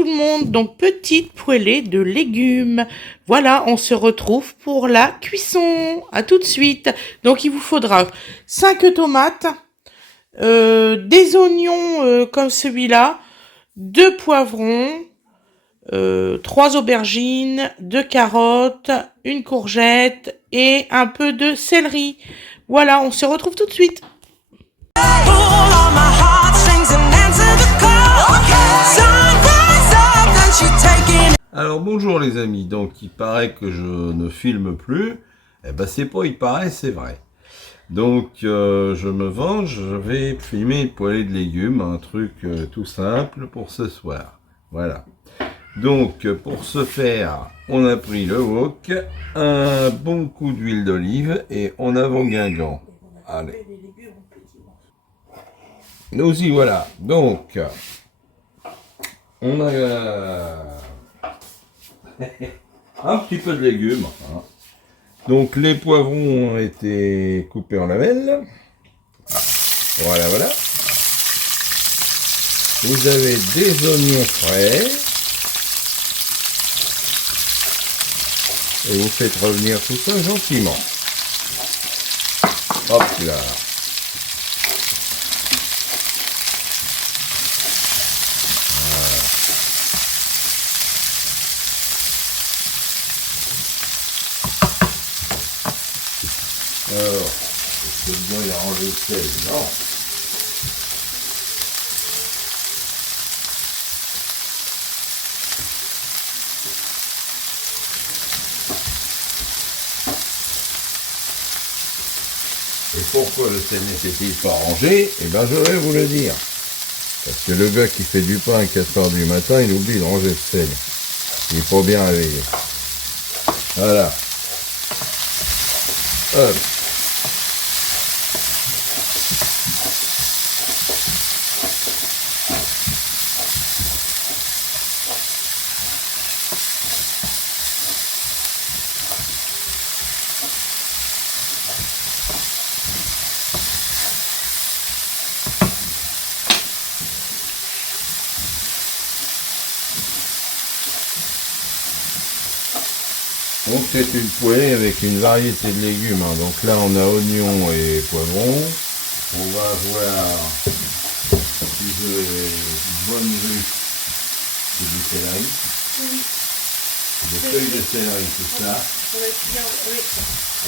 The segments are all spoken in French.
tout le monde, donc petite poêlée de légumes. Voilà, on se retrouve pour la cuisson. À tout de suite. Donc il vous faudra 5 tomates, des oignons comme celui-là, 2 poivrons, 3 aubergines, 2 carottes, une courgette et un peu de céleri. Voilà, on se retrouve tout de suite. Alors bonjour les amis, donc il paraît que je ne filme plus, eh ben c'est pas il paraît, c'est vrai. Donc je me venge, je vais filmer une poêlée de légumes, un truc tout simple pour ce soir. Voilà. Donc pour ce faire, on a pris le wok, un bon coup d'huile d'olive et on a vos guingamp. Allez. Nous y voilà. Donc on a un petit peu de légumes. Hein. Donc les poivrons ont été coupés en lamelles. Voilà, voilà. Vous avez des oignons frais. Et vous faites revenir tout ça gentiment. Hop là. Alors, est-ce que le gars il a rangé le sel? Non. Et pourquoi le sel n'était-il pas rangé? Eh bien, je vais vous le dire. Parce que le gars qui fait du pain à 4 heures du matin, il oublie de ranger le sel. Il faut bien réveiller. Voilà. Hop. Donc c'est une poêlée avec une variété de légumes. Hein. Donc là on a oignons et poivrons. On va avoir, si j'ai une bonne vue, c'est du céleri. Oui. Des feuilles de céleri, c'est ça? Avec ça.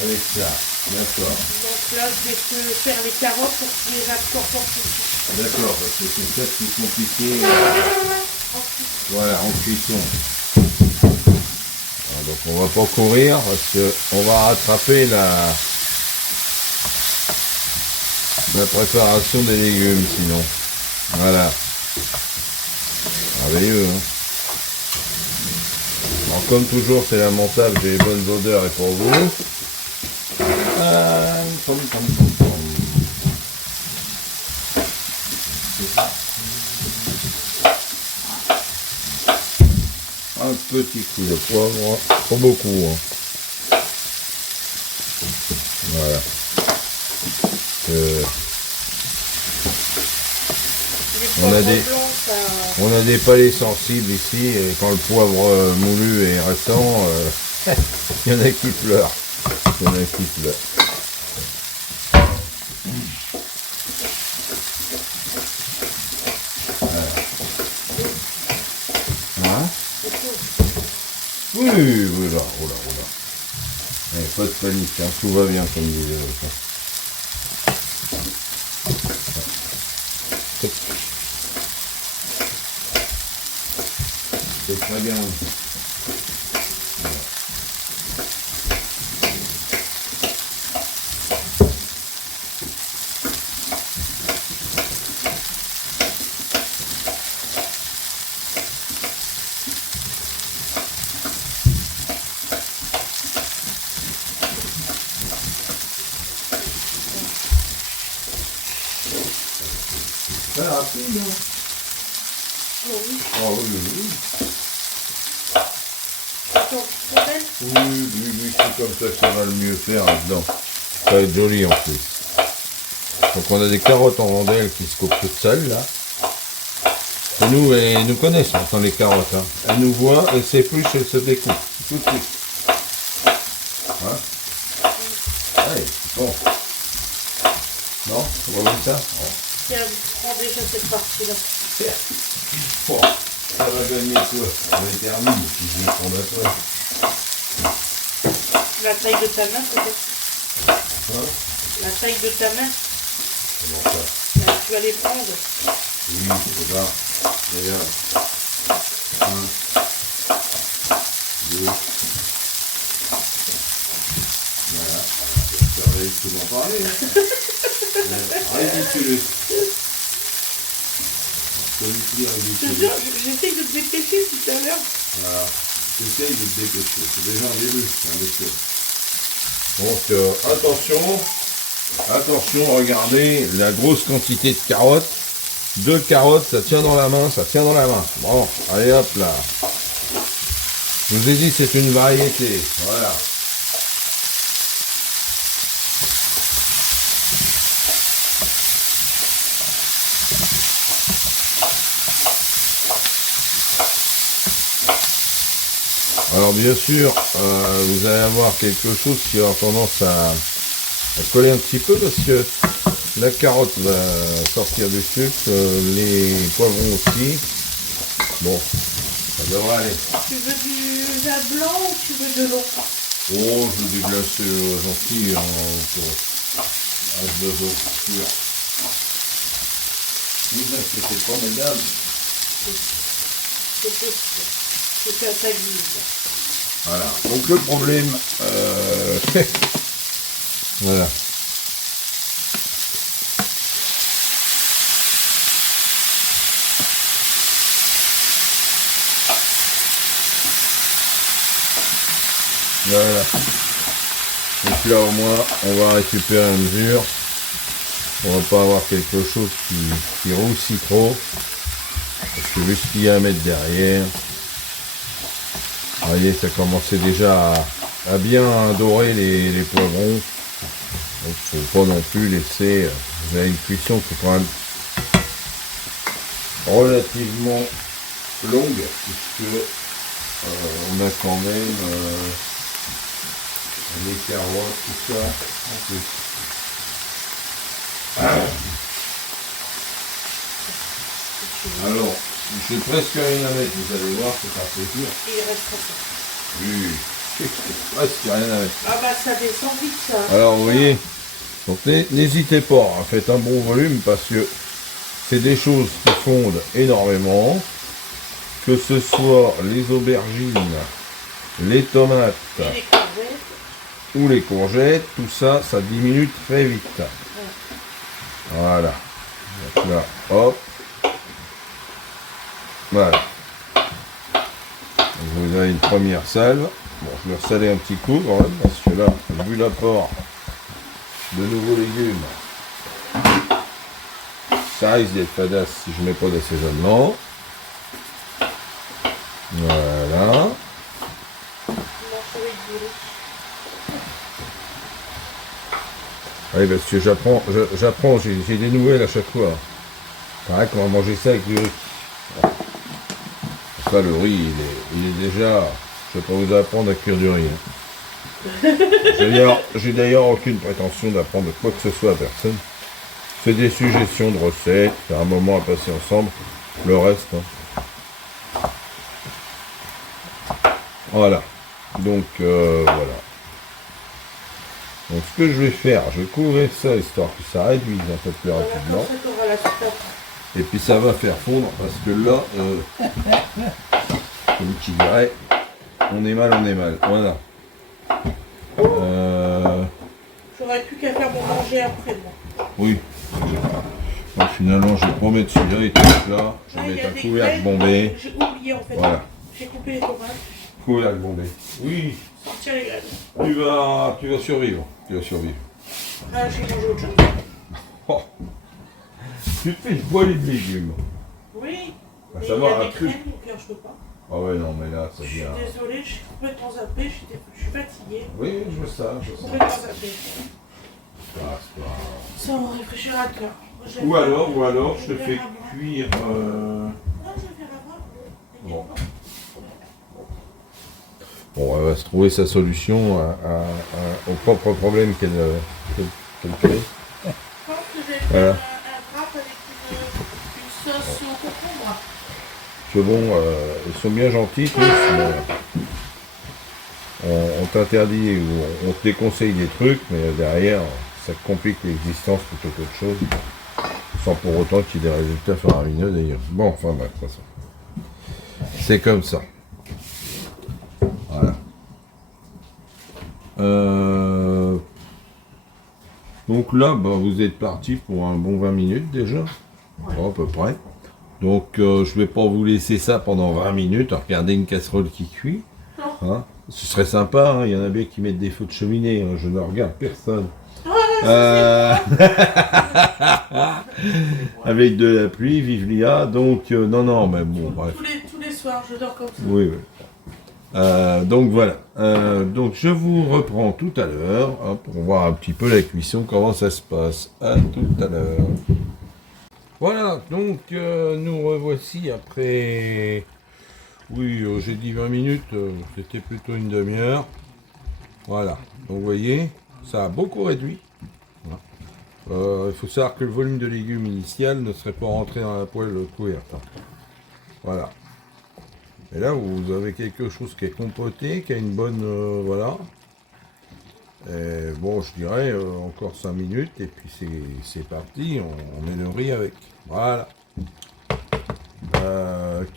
Avec ça, d'accord. Donc là, je vais te faire les carottes pour qu'ils les incorporent tout de suite. D'accord, parce que c'est peut-être plus compliqué. Voilà, en cuisson. Alors, donc on va pas courir parce que on va rattraper la préparation des légumes sinon. Voilà. Merveilleux, hein. Alors comme toujours c'est lamentable, j'ai les bonnes odeurs et pour vous. Un petit coup de poivre, pas beaucoup. Hein. Voilà. On a des palais sensibles ici et quand le poivre moulu est restant, il y en a qui pleurent. Il y en a qui pleurent. Voilà. Hein? Oui, voilà, voilà, voilà. Eh, pas de panique, hein, tout va bien comme disait l'autre. C'est très bien. C'est rapide, hein? Oh oui. Oh oui, oui. Oui, oui, oui, c'est comme ça que ça va le mieux faire là-dedans. Ça va être joli en plus. Donc on a des carottes en rondelles qui se coupent toutes seules là. Et nous, elles nous connaissent maintenant les carottes. Hein. Elles nous voient, elles s'épluchent, elles se découpent. Tout de suite. Hein? Allez, bon. Non? On va voir ça? Oh. Tiens, prends déjà cette partie-là. Bon, ça va gagner quoi? On va terminer si je vais prendre après. La taille de ta main, peut-être? Hein? La taille de ta main? Comment ça? Là, tu vas les prendre. Oui, regarde. Regarde. 1, 2. Voilà. Ça va être tout en parler. Hein. Ridicule. Je te jure, j'essaye de te dépêcher tout à l'heure. Voilà. J'essaye de te dépêcher. C'est déjà un début. Un essai. Donc, attention, regardez la grosse quantité de carottes. 2 carottes, ça tient dans la main, ça tient dans la main. Bon, allez hop là. Je vous ai dit, c'est une variété. Voilà. Alors bien sûr, vous allez avoir quelque chose qui aura tendance à coller un petit peu parce que la carotte va sortir du sucre, les poivrons aussi. Bon, ça devrait aller. Tu veux du vin blanc ou tu veux de l'eau? Oh, je veux des glaces gentilles en H2O pur. Ne vous inquiétez pas, mesdames. C'est à ta guise. Voilà, donc le problème, voilà. Voilà. Donc là au moins on va récupérer une mesure. On va pas avoir quelque chose qui roussit trop. Parce que vu ce qu'il y a à mettre derrière. Vous voyez, ça commençait déjà à bien dorer les poivrons. Donc il ne faut pas non plus laisser. Vous avez une cuisson qui est quand même relativement longue. Puisque on a quand même les carottes, tout ça, en plus. Alors, j'ai presque rien à mettre, vous allez voir, c'est pas très dur. Il reste ça. Oui, presque rien à mettre. Ah bah ça descend vite ça. Alors vous voyez, donc n'hésitez pas, hein, faites un bon volume parce que c'est des choses qui fondent énormément. Que ce soit les aubergines, les tomates, Et les courgettes. ou les courgettes, tout ça, ça diminue très vite. Ouais. Voilà. Donc là, hop. Voilà. Donc vous avez une première salve. Bon, je vais ressaler un petit coup quand même, parce que là, vu l'apport de nouveaux légumes, ça risque d'être fadasse si je mets pas d'assaisonnement. Voilà. Oui, parce que j'apprends, j'ai des nouvelles à chaque fois. Pareil qu'on va manger ça avec du riz. Ça, le riz, il est déjà... Je vais pas vous apprendre à cuire du riz. Hein. J'ai d'ailleurs aucune prétention d'apprendre quoi que ce soit à personne. C'est des suggestions de recettes, c'est un moment à passer ensemble. Le reste... Hein. Voilà. Donc, voilà. Donc, ce que je vais faire, je vais couvrir ça histoire que ça réduise un peu plus rapidement. Et puis, ça va faire fondre parce que là, comme qui dirait, on est mal. Voilà. J'aurais plus qu'à faire mon manger après moi. Oui. Donc, finalement, je vais pas mettre celui-là, il est là. Je vais mettre un couvercle bombé. J'ai oublié en fait. Voilà. J'ai coupé les tomates. Couvercle bombé. Oui. Sortir les graines. Tu vas survivre. Tu vas survivre. Ah, j'ai mangé autre chose. Oh. Tu te fais une poêlée de légumes. Oui. Bah, Mais ça il y va, a un des truc. crèmes, donc je peux pas. Ah ouais, non, mais là, ça Je suis vient. désolée, je suis complètement zappée, je suis fatiguée. Oui, je veux ça, je veux ça. Complètement zappée. Ah, c'est pas... Sans réfléchir à cœur. Ou alors, je te fais cuire... Non, Bon. Bon, elle va se trouver sa solution au propre problème qu'elle crée. Je pense que je vais faire Voilà. un wrap avec une sauce au concombre. Que bon, ils sont bien gentils tous, mais on t'interdit ou on te déconseille des trucs, mais derrière, ça te complique l'existence plutôt qu'autre chose. Sans pour autant qu'il y ait des résultats faramineux d'ailleurs. Bon, enfin bref, de toute façon. C'est comme ça. Voilà. Donc là, bah, vous êtes parti pour un bon 20 minutes déjà. Bon, à peu près. Donc je vais pas vous laisser ça pendant 20 minutes à regarder une casserole qui cuit. Hein, ce serait sympa, hein, il y en a bien qui mettent des feux de cheminée, hein, je ne regarde personne. Avec de la pluie, vive l'IA, donc non, mais bon, bref. Tous les soirs, je dors comme ça. Oui. Donc voilà, donc je vous reprends tout à l'heure hein, pour voir un petit peu la cuisson, comment ça se passe. À tout à l'heure. Voilà, donc nous revoici après, oui, j'ai dit 20 minutes, c'était plutôt une demi-heure. Voilà, donc vous voyez, ça a beaucoup réduit. Il faut savoir que le volume de légumes initial ne serait pas rentré dans la poêle couverte. Hein. Voilà. Et là, vous avez quelque chose qui est compoté, qui a une bonne... voilà. Et bon, je dirais encore 5 minutes, et puis c'est parti, on met le riz avec. Voilà.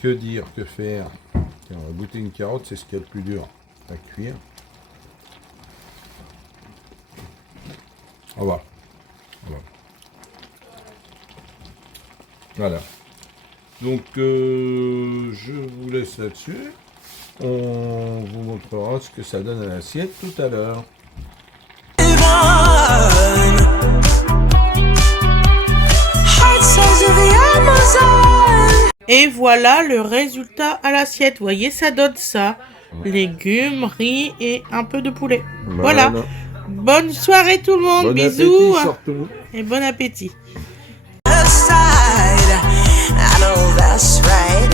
Que dire, que faire? Tiens, on va goûter une carotte, c'est ce qu'il y a de plus dur à cuire. Au revoir. Voilà. Donc, je vous laisse là-dessus. On vous montrera ce que ça donne à l'assiette tout à l'heure. Et voilà le résultat à l'assiette. Vous voyez, ça donne ça. Légumes, riz et un peu de poulet. Voilà. Bonne soirée tout le monde. Bon Bisous. appétit, surtout. Et bon appétit. I know that's right.